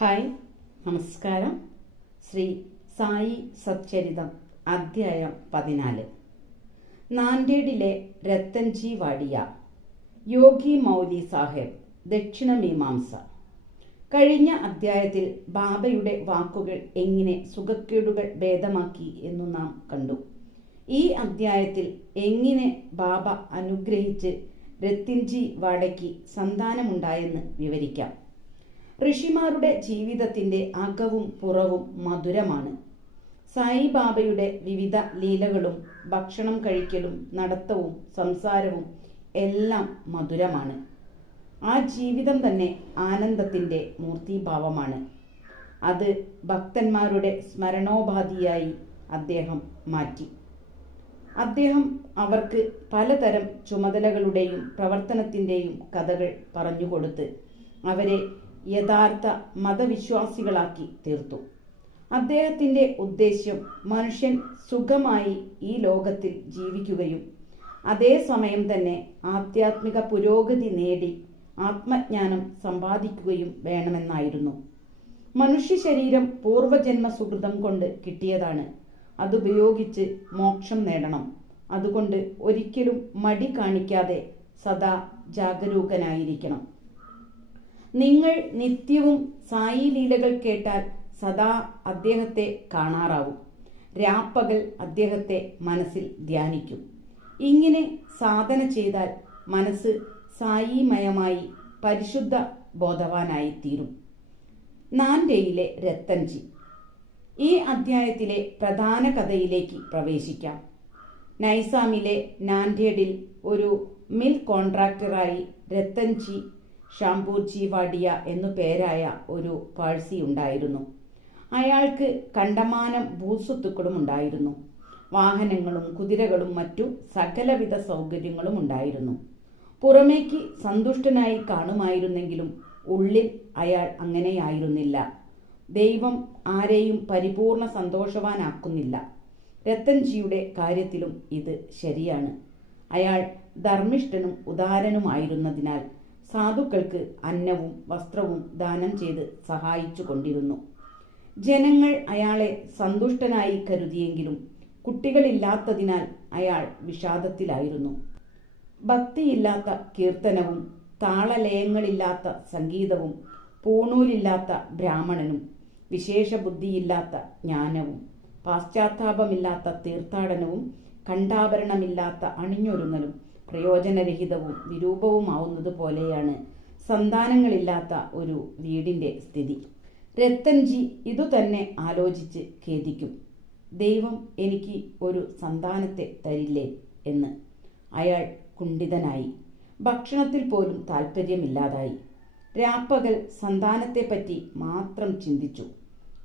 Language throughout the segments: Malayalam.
ഹായ്, നമസ്കാരം. ശ്രീ സായി സച്ചരിതം അധ്യായം 14. നാൻഡേഡിലെ രത്തൻജി വാഡിയ, യോഗി മൗലി സാഹേബ്, ദക്ഷിണ മീമാംസ. കഴിഞ്ഞ അധ്യായത്തിൽ ബാബയുടെ വാക്കുകൾ എങ്ങനെ സുഖക്കേടുകൾ ഭേദമാക്കി എന്നു നാം കണ്ടു. ഈ അധ്യായത്തിൽ എങ്ങനെ ബാബ അനുഗ്രഹിച്ച് രത്തിൻജി വാഡയ്ക്ക് സന്താനമുണ്ടായെന്ന് വിവരിക്കാം. ഋഷിമാരുടെ ജീവിതത്തിന്റെ അകവും പുറവും മധുരമാണ്. സായിബാബയുടെ വിവിധ ലീലകളും ഭക്ഷണം കഴിക്കലും നടത്തവും സംസാരവും എല്ലാം മധുരമാണ്. ആ ജീവിതം തന്നെ ആനന്ദത്തിന്റെ മൂർത്തിഭാവമാണ്. അത് ഭക്തന്മാരുടെ സ്മരണോപാധിയായി അദ്ദേഹം മാറ്റി. അദ്ദേഹം അവർക്ക് പലതരം ചുമതലകളുടെയും പ്രവർത്തനത്തിന്റെയും കഥകൾ പറഞ്ഞുകൊടുത്ത് അവരെ യഥാർത്ഥ മതവിശ്വാസികളാക്കി തീർത്തു. അദ്ദേഹത്തിന്റെ ഉദ്ദേശ്യം മനുഷ്യൻ സുഖമായി ഈ ലോകത്തിൽ ജീവിക്കുകയും അതേസമയം തന്നെ ആധ്യാത്മിക പുരോഗതി നേടി ആത്മജ്ഞാനം സമ്പാദിക്കുകയും വേണമെന്നായിരുന്നു. മനുഷ്യ ശരീരം പൂർവജന്മ സുഹൃതം കൊണ്ട് കിട്ടിയതാണ്. അതുപയോഗിച്ച് മോക്ഷം നേടണം. അതുകൊണ്ട് ഒരിക്കലും മടി കാണിക്കാതെ സദാ ജാഗരൂകനായിരിക്കണം. നിങ്ങൾ നിത്യവും സായി ലീലകൾ കേട്ടാൽ സദാ അദ്ദേഹത്തെ കാണാറാവും. രാപ്പകൽ അദ്ദേഹത്തെ മനസ്സിൽ ധ്യാനിക്കും. ഇങ്ങനെ സാധന ചെയ്താൽ മനസ്സ് സായിമയമായി പരിശുദ്ധ ബോധവാനായി തീരും. നാൻഡേയിലെ രത്തൻജി. ഈ അധ്യായത്തിലെ പ്രധാന കഥയിലേക്ക് പ്രവേശിക്കാം. നൈസാമിലെ നാൻഡേഡിൽ ഒരു മിൽ കോൺട്രാക്ടറായി രത്തൻജി ഷാംപൂർജി വാഡിയ എന്നു പേരായ ഒരു പാഴ്സി ഉണ്ടായിരുന്നു. അയാൾക്ക് കണ്ടമാനം ഭൂസ്വത്തുക്കളും ഉണ്ടായിരുന്നു. വാഹനങ്ങളും കുതിരകളും മറ്റു സകലവിധ സൗകര്യങ്ങളും ഉണ്ടായിരുന്നു. പുറമേക്ക് സന്തുഷ്ടനായി കാണുമായിരുന്നെങ്കിലും ഉള്ളിൽ അയാൾ അങ്ങനെയായിരുന്നില്ല. ദൈവം ആരെയും പരിപൂർണ സന്തോഷവാനാക്കുന്നില്ല. രത്തൻജിയുടെ കാര്യത്തിലും ഇത് ശരിയാണ്. അയാൾ ധർമ്മിഷ്ഠനും ഉദാരനുമായിരുന്നതിനാൽ സാധുക്കൾക്ക് അന്നവും വസ്ത്രവും ദാനം ചെയ്ത് സഹായിച്ചു കൊണ്ടിരുന്നു. ജനങ്ങൾ അയാളെ സന്തുഷ്ടനായി കരുതിയെങ്കിലും കുട്ടികളില്ലാത്തതിനാൽ അയാൾ വിഷാദത്തിലായിരുന്നു. ഭക്തിയില്ലാത്ത കീർത്തനവും താളലയങ്ങളില്ലാത്ത സംഗീതവും പൂണൂലില്ലാത്ത ബ്രാഹ്മണനും വിശേഷ ബുദ്ധിയില്ലാത്ത ജ്ഞാനവും പാശ്ചാത്താപമില്ലാത്ത തീർത്ഥാടനവും കണ്ടാഭരണമില്ലാത്ത അണിഞ്ഞൊരുങ്ങലും പ്രയോജനരഹിതവും വിരൂപവുമാവുന്നത് പോലെയാണ് സന്താനങ്ങളില്ലാത്ത ഒരു വീടിന്റെ സ്ഥിതി. രത്തൻജി ഇതുതന്നെ ആലോചിച്ച് ഖേദിക്കും. ദൈവം എനിക്ക് ഒരു സന്താനത്തെ തരില്ലേ എന്ന്. അയാൾ കുണ്ഠിതനായി. ഭക്ഷണത്തിൽ പോലും താല്പര്യമില്ലാതായി. രാപ്പകൽ സന്താനത്തെപ്പറ്റി മാത്രം ചിന്തിച്ചു.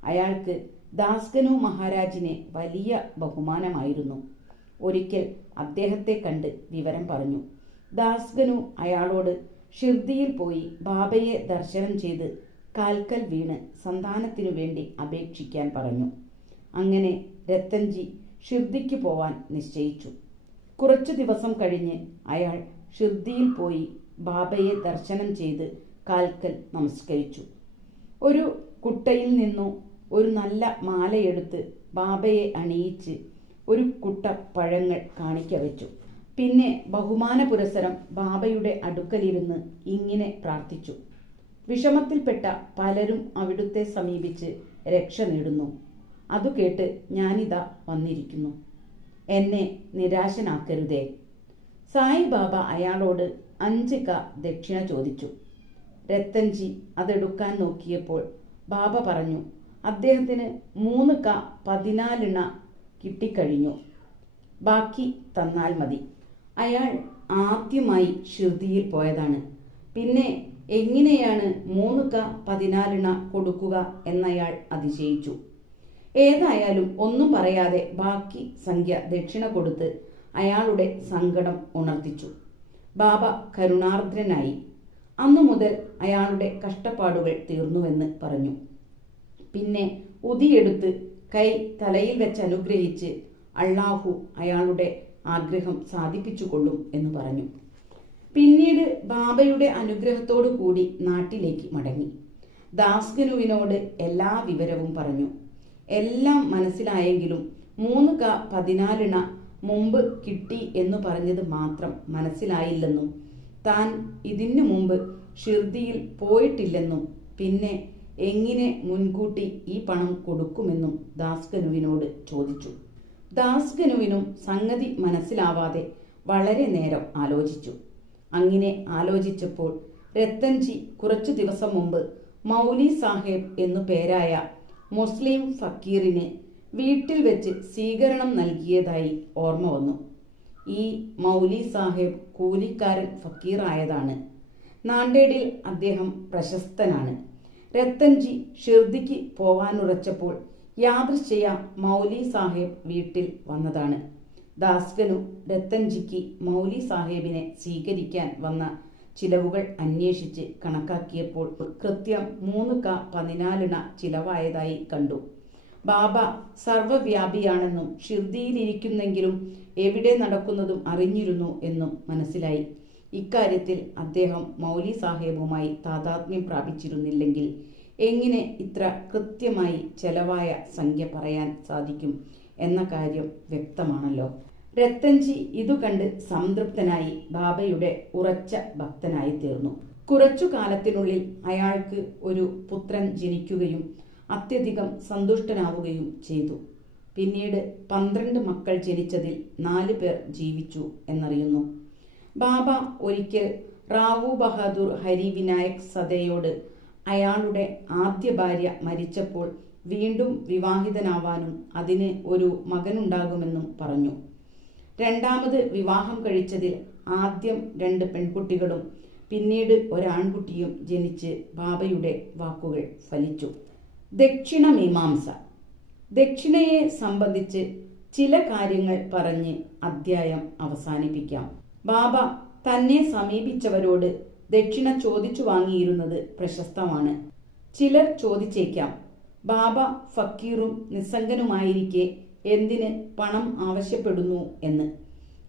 അയാൾക്ക് ദാസ്ഗനു മഹാരാജിനെ വലിയ ബഹുമാനമായിരുന്നു. ഒരിക്കൽ അദ്ദേഹത്തെ കണ്ട് വിവരം പറഞ്ഞു. ദാസ്ഗനു അയാളോട് ഷിർദിയിൽ പോയി ബാബയെ ദർശനം ചെയ്ത് കാൽക്കൽ വീണ് സന്താനത്തിനു വേണ്ടി അപേക്ഷിക്കാൻ പറഞ്ഞു. അങ്ങനെ രത്തൻജി ഷിർദിക്ക് പോവാൻ നിശ്ചയിച്ചു. കുറച്ചു ദിവസം കഴിഞ്ഞ് അയാൾ ഷിർദിയിൽ പോയി ബാബയെ ദർശനം ചെയ്ത് കാൽക്കൽ നമസ്കരിച്ചു. ഒരു കുട്ടയിൽ നിന്നു ഒരു നല്ല മാലയെടുത്ത് ബാബയെ അണിയിച്ച് ഒരു കുട്ട പഴങ്ങൾ കാണിക്ക വെച്ചു. പിന്നെ ബഹുമാന പുരസരം ബാബയുടെ അടുക്കലിരുന്ന് ഇങ്ങനെ പ്രാർത്ഥിച്ചു. വിഷമത്തിൽപ്പെട്ട പലരും അവിടുത്തെ സമീപിച്ച് രക്ഷ നേടുന്നു. അതു കേട്ട് ഞാനിതാ വന്നിരിക്കുന്നു. എന്നെ നിരാശനാക്കരുതേ. സായിബാബ അയാളോട് 5 ക ദക്ഷിണ ചോദിച്ചു. രത്തൻജി അതെടുക്കാൻ നോക്കിയപ്പോൾ ബാബ പറഞ്ഞു, അദ്ദേഹത്തിന് 3 ക 14 കിട്ടിക്കഴിഞ്ഞു. ബാക്കി തന്നാൽ മതി. അയാൾ ആദ്യമായി ഷിർദിയിൽ പോയതാണ്. പിന്നെ എങ്ങനെയാണ് 3 ക 14 കൊടുക്കുക എന്നയാൾ അതിശയിച്ചു. ഏതായാലും ഒന്നും പറയാതെ ബാക്കി സംഖ്യ ദക്ഷിണ കൊടുത്ത് അയാളുടെ സങ്കടം ഉണർത്തിച്ചു. ബാബ കരുണാർദ്രനായി. അന്നു മുതൽ അയാളുടെ കഷ്ടപ്പാടുകൾ തീർന്നുവെന്ന് പറഞ്ഞു. പിന്നെ ഉതിയെടുത്ത് കൈ തലയിൽ വെച്ച് അനുഗ്രഹിച്ച് അള്ളാഹു അയാളുടെ ആഗ്രഹം സാധിപ്പിച്ചുകൊള്ളും എന്ന് പറഞ്ഞു. പിന്നീട് ബാബയുടെ അനുഗ്രഹത്തോടു കൂടി നാട്ടിലേക്ക് മടങ്ങി. ദാസ്കനുവിനോട് എല്ലാ വിവരവും പറഞ്ഞു. എല്ലാം മനസ്സിലായെങ്കിലും 3 ക 14 മുമ്പ് കിട്ടി എന്നു പറഞ്ഞത് മാത്രം മനസ്സിലായില്ലെന്നും താൻ ഇതിനു മുമ്പ് ഷിർദിയിൽ പോയിട്ടില്ലെന്നും പിന്നെ എങ്ങനെ മുൻകൂട്ടി ഈ പണം കൊടുക്കുമെന്നും ദാസ്കനുവിനോട് ചോദിച്ചു. ദാസ്കനുവിനും സംഗതി മനസ്സിലാവാതെ വളരെ നേരം ആലോചിച്ചു. അങ്ങനെ ആലോചിച്ചപ്പോൾ രത്തൻജി കുറച്ചു ദിവസം മുമ്പ് മൗലി സാഹേബ് എന്നു പേരായ മുസ്ലിം ഫക്കീറിന് വീട്ടിൽ വെച്ച് സ്വീകരണം നൽകിയതായി ഓർമ്മ വന്നു. ഈ മൗലി സാഹേബ് കൂലിക്കാരൻ ഫക്കീറായതാണ്. നാണ്ടേടിൽ അദ്ദേഹം പ്രശസ്തനാണ്. രത്തൻജി ഷിർദിക്ക് പോവാനുറച്ചപ്പോൾ യാദൃശ്ചിയ മൗലി സാഹേബ് വീട്ടിൽ വന്നതാണ്. ദാസ്കനു രത്തൻജിക്ക് മൗലി സാഹേബിനെ സ്വീകരിക്കാൻ വന്ന ചിലവുകൾ അന്വേഷിച്ച് കണക്കാക്കിയപ്പോൾ കൃത്യം 3 ക 14 ചിലവായതായി കണ്ടു. ബാബ സർവവ്യാപിയാണെന്നും ഷിർദിയിലിരിക്കുന്നെങ്കിലും എവിടെ നടക്കുന്നതും അറിഞ്ഞിരുന്നു എന്നും മനസ്സിലായി. ഇക്കാര്യത്തിൽ അദ്ദേഹം മൗലി സാഹേബുമായി താദാത്മ്യം പ്രാപിച്ചിരുന്നില്ലെങ്കിൽ എങ്ങനെ ഇത്ര കൃത്യമായി ചെലവായ സംഖ്യ പറയാൻ സാധിക്കും എന്ന കാര്യം വ്യക്തമാണല്ലോ. രത്തൻജി ഇതു കണ്ട് സംതൃപ്തനായി ബാബയുടെ ഉറച്ച ഭക്തനായി തീർന്നു. കുറച്ചു കാലത്തിനുള്ളിൽ അയാൾക്ക് ഒരു പുത്രൻ ജനിക്കുകയും അത്യധികം സന്തുഷ്ടനാവുകയും ചെയ്തു. പിന്നീട് 12 മക്കൾ ജനിച്ചതിൽ 4 പേർ ജീവിച്ചു എന്നറിയുന്നു. ബാബ ഒരിക്കൽ റാവു ബഹാദൂർ ഹരി വിനായക് സദയോട് അയാളുടെ ആദ്യ ഭാര്യ മരിച്ചപ്പോൾ വീണ്ടും വിവാഹിതനാവാനും അതിന് ഒരു മകനുണ്ടാകുമെന്നും പറഞ്ഞു. രണ്ടാമത് വിവാഹം കഴിച്ചതിൽ ആദ്യം 2 പെൺകുട്ടികളും പിന്നീട് ഒരാൺകുട്ടിയും ജനിച്ച് ബാബയുടെ വാക്കുകൾ ഫലിച്ചു. ദക്ഷിണ മീമാംസ. ദക്ഷിണയെ സംബന്ധിച്ച് ചില കാര്യങ്ങൾ പറഞ്ഞ് അധ്യായം അവസാനിപ്പിക്കാം. ബാബ തന്നെ സമീപിച്ചവരോട് ദക്ഷിണ ചോദിച്ചു വാങ്ങിയിരുന്നത് പ്രശസ്തമാണ്. ചിലർ ചോദിച്ചേക്കാം, ബാബ ഫക്കീറും നിസ്സംഗനുമായിരിക്കെ എന്തിന് പണം ആവശ്യപ്പെടുന്നു എന്ന്.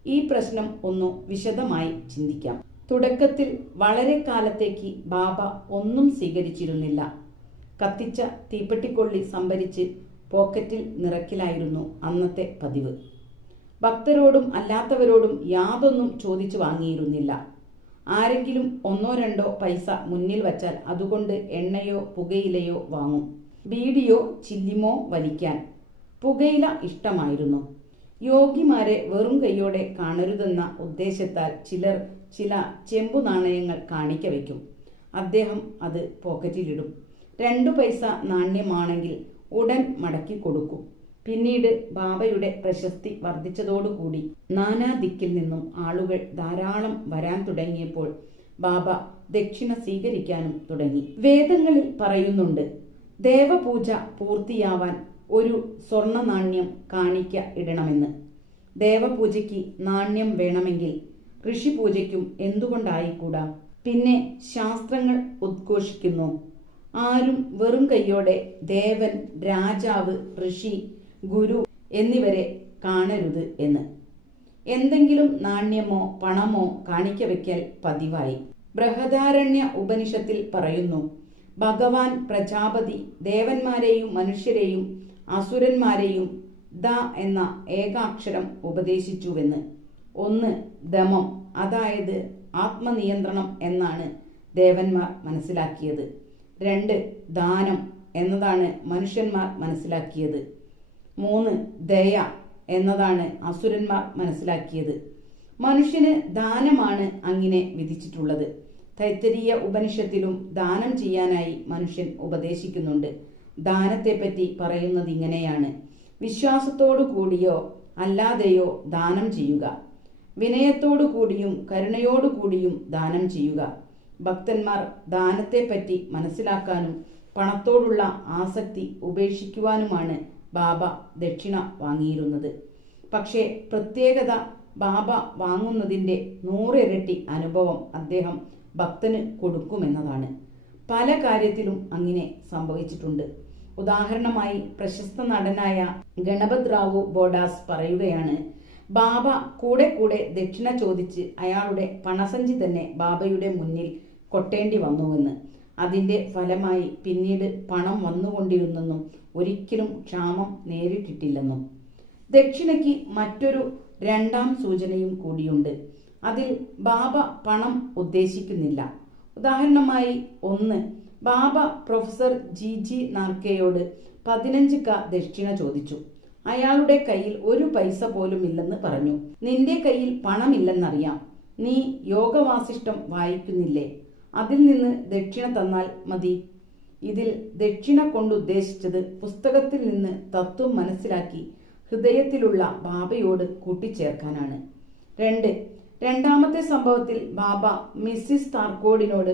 ഈ പ്രശ്നം ഒന്ന് വിശദമായി ചിന്തിക്കാം. തുടക്കത്തിൽ വളരെ കാലത്തേക്ക് ബാബ ഒന്നും സ്വീകരിച്ചിരുന്നില്ല. കത്തിച്ച തീപ്പെട്ടിക്കൊള്ളി സംഭരിച്ച് പോക്കറ്റിൽ നിറയ്ക്കലായിരുന്നു അന്നത്തെ പതിവ്. ഭക്തരോടും അല്ലാത്തവരോടും യാതൊന്നും ചോദിച്ചു വാങ്ങിയിരുന്നില്ല. ആരെങ്കിലും 1-2 പൈസ മുന്നിൽ വച്ചാൽ അതുകൊണ്ട് എണ്ണയോ പുകയിലയോ വാങ്ങും. ബീഡിയോ ചില്ലിമോ വലിക്കാൻ. പുകയില ഇഷ്ടമായിരുന്നു. യോഗിമാരെ വെറും കൈയോടെ കാണരുതെന്ന ഉദ്ദേശത്താൽ ചിലർ ചില ചെമ്പു നാണയങ്ങൾ കാണിക്ക വയ്ക്കും. അദ്ദേഹം അത് പോക്കറ്റിലിടും. 2 പൈസ നാണ്യമാണെങ്കിൽ ഉടൻ മടക്കി കൊടുക്കും. പിന്നീട് ബാബയുടെ പ്രശസ്തി വർദ്ധിച്ചതോടുകൂടി നാനാ ദിക്കിൽ നിന്നും ആളുകൾ ധാരാളം വരാൻ തുടങ്ങിയപ്പോൾ ബാബ ദക്ഷിണ സ്വീകരിക്കാനും തുടങ്ങി. വേദങ്ങളിൽ പറയുന്നുണ്ട്, ദേവപൂജ പൂർത്തിയാവാൻ ഒരു സ്വർണ്ണ നാണ്യം കാണിക്ക ഇടണമെന്ന്. ദേവപൂജയ്ക്ക് നാണ്യം വേണമെങ്കിൽ ഋഷിപൂജയ്ക്കും എന്തുകൊണ്ടായിക്കൂടാ? പിന്നെ ശാസ്ത്രങ്ങൾ ഉദ്ഘോഷിക്കുന്നു, ആരും വെറും കൈയോടെ ദേവൻ, രാജാവ്, ഋഷി, ഗുരു എന്നിവരെ കാണരുത് എന്ന്. എന്തെങ്കിലും നാണ്യമോ പണമോ കാണിക്ക വയ്ക്കൽ പതിവായി. ബൃഹദാരണ്യ ഉപനിഷത്തിൽ പറയുന്നു, ഭഗവാൻ പ്രജാപതി ദേവന്മാരെയും മനുഷ്യരെയും അസുരന്മാരെയും ദ എന്ന ഏകാക്ഷരം ഉപദേശിച്ചുവെന്ന്. 1 ദമം, അതായത് ആത്മനിയന്ത്രണം എന്നാണ് ദേവന്മാർ മനസ്സിലാക്കിയത്. 2 ദാനം എന്നതാണ് മനുഷ്യന്മാർ മനസ്സിലാക്കിയത്. 3 ദയ എന്നതാണ് അസുരന്മാർ മനസ്സിലാക്കിയത്. മനുഷ്യന് ദാനമാണ് അങ്ങനെ വിധിച്ചിട്ടുള്ളത്. തൈത്തരീയ ഉപനിഷത്തിലും ദാനം ചെയ്യാനായി മനുഷ്യൻ ഉപദേശിക്കുന്നുണ്ട്. ദാനത്തെപ്പറ്റി പറയുന്നത് ഇങ്ങനെയാണ്: വിശ്വാസത്തോടു കൂടിയോ അല്ലാതെയോ ദാനം ചെയ്യുക. വിനയത്തോടു കൂടിയും കരുണയോടു കൂടിയും ദാനം ചെയ്യുക. ഭക്തന്മാർ ദാനത്തെപ്പറ്റി മനസ്സിലാക്കാനും പണത്തോടുള്ള ആസക്തി ഉപേക്ഷിക്കുവാനുമാണ് ബാബ ദക്ഷിണ വാങ്ങിയിരുന്നത്. പക്ഷേ പ്രത്യേകത, ബാബ വാങ്ങുന്നതിൻ്റെ 100 ഇരട്ടി അനുഭവം അദ്ദേഹം ഭക്തന് കൊടുക്കുമെന്നതാണ്. പല കാര്യത്തിലും അങ്ങനെ സംഭവിച്ചിട്ടുണ്ട്. ഉദാഹരണമായി പ്രശസ്ത നടനായ ഗണപത് റാവു ബോഡാസ് പറയുകയാണ്, ബാബ കൂടെ കൂടെ ദക്ഷിണ ചോദിച്ച് അയാളുടെ പണസഞ്ചി തന്നെ ബാബയുടെ മുന്നിൽ കൊട്ടേണ്ടി വന്നുവെന്ന്. അതിൻ്റെ ഫലമായി പിന്നീട് പണം വന്നുകൊണ്ടിരുന്നെന്നും ഒരിക്കലും ക്ഷാമം നേരിട്ടിട്ടില്ലെന്നും. ദക്ഷിണയ്ക്ക് മറ്റൊരു രണ്ടാം സൂചനയും കൂടിയുണ്ട്. അതിൽ ബാബ പണം ഉദ്ദേശിക്കുന്നില്ല. ഉദാഹരണമായി 1. ബാബ പ്രൊഫസർ ജി നാർക്കെയോട് 15K ദക്ഷിണ ചോദിച്ചു. അയാളുടെ കയ്യിൽ ഒരു പൈസ പോലും ഇല്ലെന്ന് പറഞ്ഞു. നിന്റെ കയ്യിൽ പണമില്ലെന്നറിയാം. നീ യോഗവാസിഷ്ടം വായിക്കുന്നില്ലേ? അതിൽ നിന്ന് ദക്ഷിണ തന്നാൽ മതി. ഇതിൽ ദക്ഷിണ കൊണ്ടുദ്ദേശിച്ചത് പുസ്തകത്തിൽ നിന്ന് തത്വം മനസ്സിലാക്കി ഹൃദയത്തിലുള്ള ബാബയോട് കൂട്ടിച്ചേർക്കാനാണ്. 2. രണ്ടാമത്തെ സംഭവത്തിൽ ബാബ മിസ്സിസ് താർക്കോഡിനോട്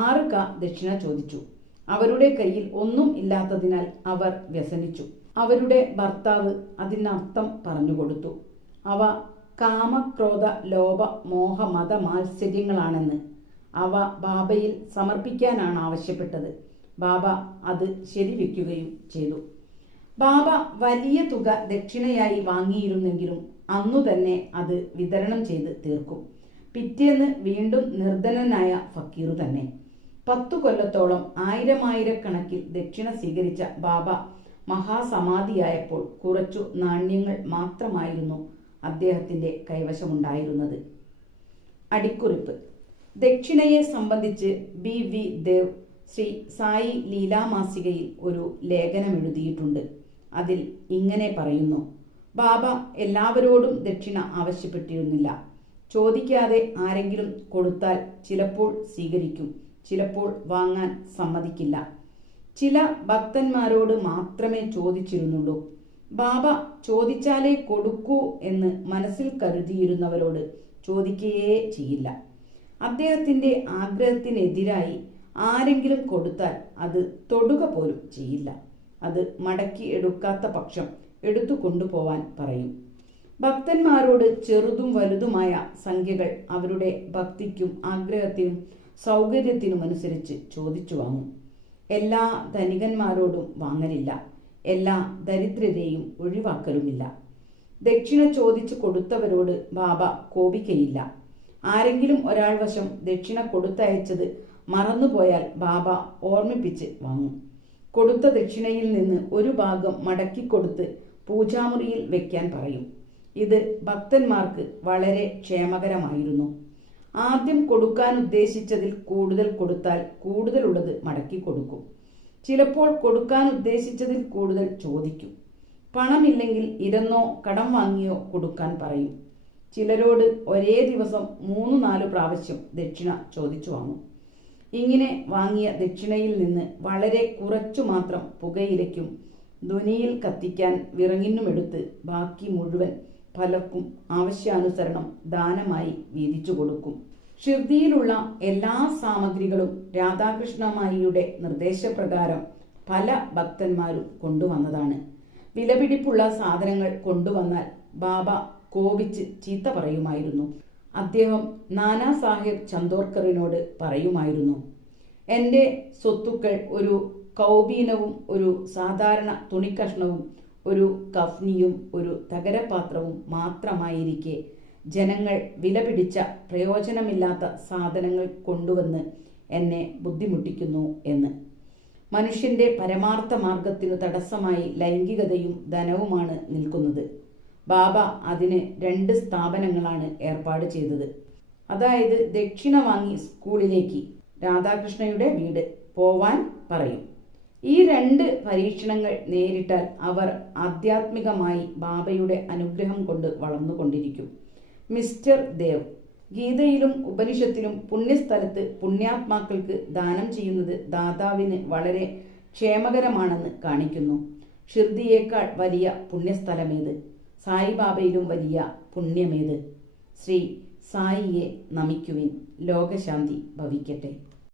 6K ദക്ഷിണ ചോദിച്ചു. അവരുടെ കയ്യിൽ ഒന്നും ഇല്ലാത്തതിനാൽ അവർ വ്യസനിച്ചു. അവരുടെ ഭർത്താവ് അതിനർത്ഥം പറഞ്ഞുകൊടുത്തു. അവ കാമക്രോധ ലോഭ മോഹ മത മാത്സര്യങ്ങളാണെന്ന്. അവ ബാബയിൽ സമർപ്പിക്കാനാണ് ആവശ്യപ്പെട്ടത്. ബാബ അത് ശരിവെക്കുകയും ചെയ്തു. ബാബ വലിയ തുക ദക്ഷിണയായി വാങ്ങിയിരുന്നെങ്കിലും അന്നു തന്നെ അത് വിതരണം ചെയ്ത് തീർക്കും. പിറ്റേന്ന് വീണ്ടും നിർധനനായ ഫക്കീർ തന്നെ. 10 കൊല്ലത്തോളം ആയിരക്കണക്കിൽ ദക്ഷിണ സ്വീകരിച്ച ബാബ മഹാസമാധിയായപ്പോൾ കുറച്ചു നാണ്യങ്ങൾ മാത്രമായിരുന്നു അദ്ദേഹത്തിന്റെ കൈവശമുണ്ടായിരുന്നത്. അടിക്കുറിപ്പ്: ദക്ഷിണയെ സംബന്ധിച്ച് BV ദേവ് ശ്രീ സായി ലീലാമാസികയിൽ ഒരു ലേഖനമെഴുതിയിട്ടുണ്ട്. അതിൽ ഇങ്ങനെ പറയുന്നു: ബാബ എല്ലാവരോടും ദക്ഷിണ ആവശ്യപ്പെട്ടിരുന്നില്ല. ചോദിക്കാതെ ആരെങ്കിലും കൊടുത്താൽ ചിലപ്പോൾ സ്വീകരിക്കും, ചിലപ്പോൾ വാങ്ങാൻ സമ്മതിക്കില്ല. ചില ഭക്തന്മാരോട് മാത്രമേ ചോദിച്ചിരുന്നുള്ളൂ. ബാബ ചോദിച്ചാലേ കൊടുക്കൂ എന്ന് മനസ്സിൽ കരുതിയിരുന്നവരോട് ചോദിക്കുകയേ ചെയ്യില്ല. അദ്ദേഹത്തിന്റെ ആഗ്രഹത്തിനെതിരായി ആരെങ്കിലും കൊടുത്താൽ അത് തൊടുക പോലും ചെയ്യില്ല. അത് മടക്കി എടുക്കാത്ത പക്ഷം എടുത്തു കൊണ്ടുപോവാൻ പറയും. ഭക്തന്മാരോട് ചെറുതും വലുതുമായ സംഖ്യകൾ അവരുടെ ഭക്തിക്കും ആഗ്രഹത്തിനും സൗകര്യത്തിനുമനുസരിച്ച് ചോദിച്ചു വാങ്ങും. എല്ലാ ധനികന്മാരോടും വാങ്ങലില്ല, എല്ലാ ദരിദ്രരെയും ഒഴിവാക്കലുമില്ല. ദക്ഷിണ ചോദിച്ചു കൊടുത്തവരോട് ബാബ കോപിക്കയില്ല. ആരെങ്കിലും ഒരാൾ വശം ദക്ഷിണ കൊടുത്തയച്ചത് മറന്നുപോയാൽ ബാബ ഓർമ്മിപ്പിച്ച് വാങ്ങും. കൊടുത്ത ദക്ഷിണയിൽ നിന്ന് ഒരു ഭാഗം മടക്കിക്കൊടുത്ത് പൂജാമുറിയിൽ വെക്കാൻ പറയും. ഇത് ഭക്തന്മാർക്ക് വളരെ ക്ഷേമകരമായിരുന്നു. ആദ്യം കൊടുക്കാൻ ഉദ്ദേശിച്ചതിൽ കൂടുതൽ കൊടുത്താൽ കൂടുതലുള്ളത് മടക്കി കൊടുക്കും. ചിലപ്പോൾ കൊടുക്കാൻ ഉദ്ദേശിച്ചതിൽ കൂടുതൽ ചോദിക്കും. പണമില്ലെങ്കിൽ ഇരുന്നോ കടം വാങ്ങിയോ കൊടുക്കാൻ പറയും. ചിലരോട് ഒരേ ദിവസം 3-4 പ്രാവശ്യം ദക്ഷിണ ചോദിച്ചു വാങ്ങും. ഇങ്ങനെ വാങ്ങിയ ദക്ഷിണയിൽ നിന്ന് വളരെ കുറച്ചു മാത്രം പുകയിലയ്ക്കും ധ്വനിയിൽ കത്തിക്കാൻ വിറങ്ങിനുമെടുത്ത് ബാക്കി മുഴുവൻ പലർക്കും ആവശ്യാനുസരണം ദാനമായി വീതിച്ചു കൊടുക്കും. ഷിർദിയിലുള്ള എല്ലാ സാമഗ്രികളും രാധാകൃഷ്ണമായിയുടെ നിർദ്ദേശപ്രകാരം പല ഭക്തന്മാരും കൊണ്ടുവന്നതാണ്. വിലപിടിപ്പുള്ള സാധനങ്ങൾ കൊണ്ടുവന്നാൽ ബാബ കോപിച്ച് ചീത്ത പറയുമായിരുന്നു. അദ്ദേഹം നാനാ സാഹേബ് ചന്ദോർക്കറിനോട് പറയുമായിരുന്നു: എൻ്റെ സ്വത്തുക്കൾ ഒരു കൗബീനവും ഒരു സാധാരണ തുണിക്കഷ്ണവും ഒരു കഫ്നിയും ഒരു തകരപാത്രവും മാത്രമായിരിക്കെ ജനങ്ങൾ വിലപിടിച്ച പ്രയോജനമില്ലാത്ത സാധനങ്ങൾ കൊണ്ടുവന്ന് എന്നെ ബുദ്ധിമുട്ടിക്കുന്നു എന്ന്. മനുഷ്യന്റെ പരമാർത്ഥ മാർഗത്തിനു തടസ്സമായി ലൈംഗികതയും ധനവുമാണ് നിൽക്കുന്നത്. ബാബ അതിന് 2 സ്ഥാപനങ്ങളാണ് ഏർപ്പാട് ചെയ്തത്. അതായത് ദക്ഷിണ വാങ്ങി സ്കൂളിലേക്ക്, രാധാകൃഷ്ണയുടെ വീട് പോവാൻ പറയും. ഈ 2 പരീക്ഷണങ്ങൾ നേരിട്ടാൽ അവർ ആധ്യാത്മികമായി ബാബയുടെ അനുഗ്രഹം കൊണ്ട് വളർന്നുകൊണ്ടിരിക്കും. മിസ്റ്റർ ദേവ് ഗീതയിലും ഉപനിഷത്തിലും പുണ്യസ്ഥലത്ത് പുണ്യാത്മാക്കൾക്ക് ദാനം ചെയ്യുന്നത് ദാതാവിന് വളരെ ക്ഷേമകരമാണെന്ന് കാണിക്കുന്നു. ഷിർദിയേക്കാൾ വലിയ പുണ്യസ്ഥലമേത്? സായിബാബയിലും വലിയ പുണ്യമേത്? ശ്രീ സായിയെ നമിക്കുവിൻ. ലോകശാന്തി ഭവിക്കട്ടെ.